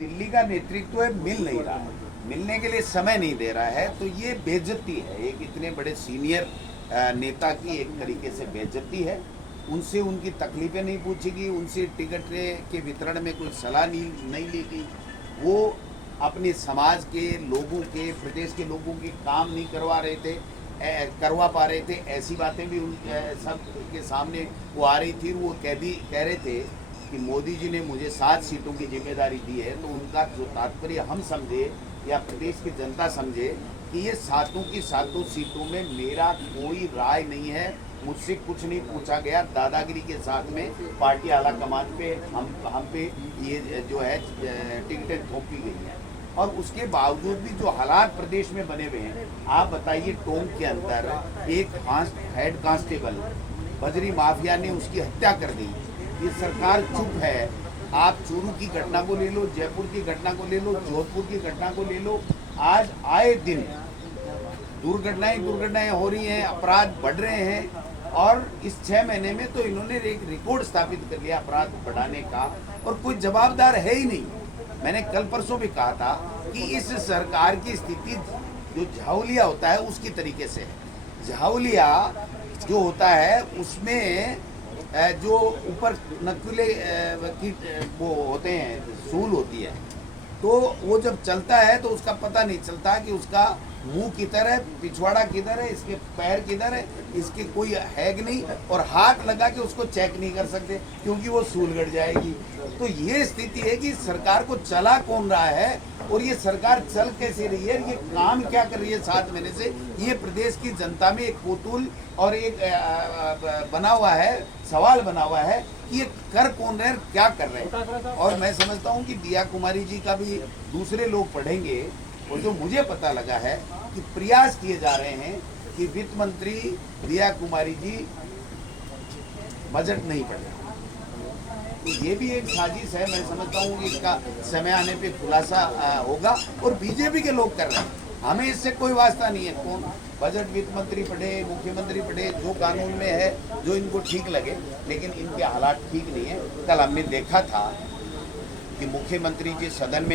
दिल्ली का नेतृत्व मिल नहीं रहा है, मिलने के लिए समय नहीं दे रहा है, तो ये बेइज्जती है। एक इतने बड़े सीनियर नेता की एक तरीके से बेइज्जती है। उनसे उनकी तकलीफें नहीं पूछी गई, उनसे टिकट के वितरण में कोई सलाह नहीं ली गई। वो अपने समाज के लोगों के, प्रदेश के लोगों के काम नहीं करवा पा रहे थे। ऐसी बातें भी उन सब के सामने वो आ रही थी। वो कह रहे थे कि मोदी जी ने मुझे 7 सीटों की जिम्मेदारी दी है, तो उनका जो तात्पर्य हम समझे या प्रदेश की जनता समझे कि ये सातों की सातों सीटों में मेरा कोई राय नहीं है, मुझसे कुछ नहीं पूछा गया। दादागिरी के साथ में पार्टी आला कमान पे हम पे ये जो है टिकटें थोपी गई हैं, और उसके बावजूद भी जो हालात प्रदेश में बने हुए हैं, आप बताइए। टोंक के अंदर एक हेड कांस्टेबल बजरी माफिया ने उसकी हत्या कर दी। ये सरकार चुप है। आप चूरू की घटना को ले लो, जयपुर की घटना को ले लो, जोधपुर की घटना को ले लो। आज आए दिन दुर्घटनाएं हो रही हैं, अपराध बढ़ रहे हैं, और इस 6 महीने में तो इन्होंने एक रिकॉर्ड स्थापित कर लिया अपराध बढ़ाने का, और कोई जवाबदार है ही नहीं। मैंने कल परसों भी कहा था कि इस सरकार की स्थिति जो झाउलिया होता है उसकी तरीके से है। झाउलिया जो होता है उसमें जो ऊपर नकुले की वो होते हैं, सूल होती है, तो वो जब चलता है तो उसका पता नहीं चलता कि उसका मुंह किधर है, पिछवाड़ा किधर है, इसके पैर किधर है, इसके कोई हैग नहीं, और हाथ लगा के उसको चेक नहीं कर सकते क्योंकि वो सूल गड़ जाएगी। तो ये स्थिति है कि सरकार को चला कौन रहा है, और ये सरकार चल कैसे रही है, ये काम क्या कर रही है 7 महीने से। ये प्रदेश की जनता में एक कौतूहल और एक बना हुआ है, सवाल बना हुआ है कि ये कर कौन रहे, क्या कर रहे हैं। और मैं समझता हूँ कि दिया कुमारी जी का भी दूसरे लोग पढ़ेंगे, और जो मुझे पता लगा है कि प्रयास किए जा रहे हैं कि वित्त मंत्री दिया कुमारी जी बजट नहीं पढ़े। तो ये भी एक साजिश है। मैं समझता हूँ कि इसका समय आने पे खुलासा होगा, और बीजेपी के लोग कर रहे हैं, हमें इससे कोई वास्ता नहीं है। कौन बजट वित्त मंत्री पढ़े, मुख्यमंत्री पढ़े, जो कानून में है, जो इनको ठीक लगे, लेकिन इनके हालात ठीक नहीं है। कल हमने देखा था कि मुख्यमंत्री जी सदन में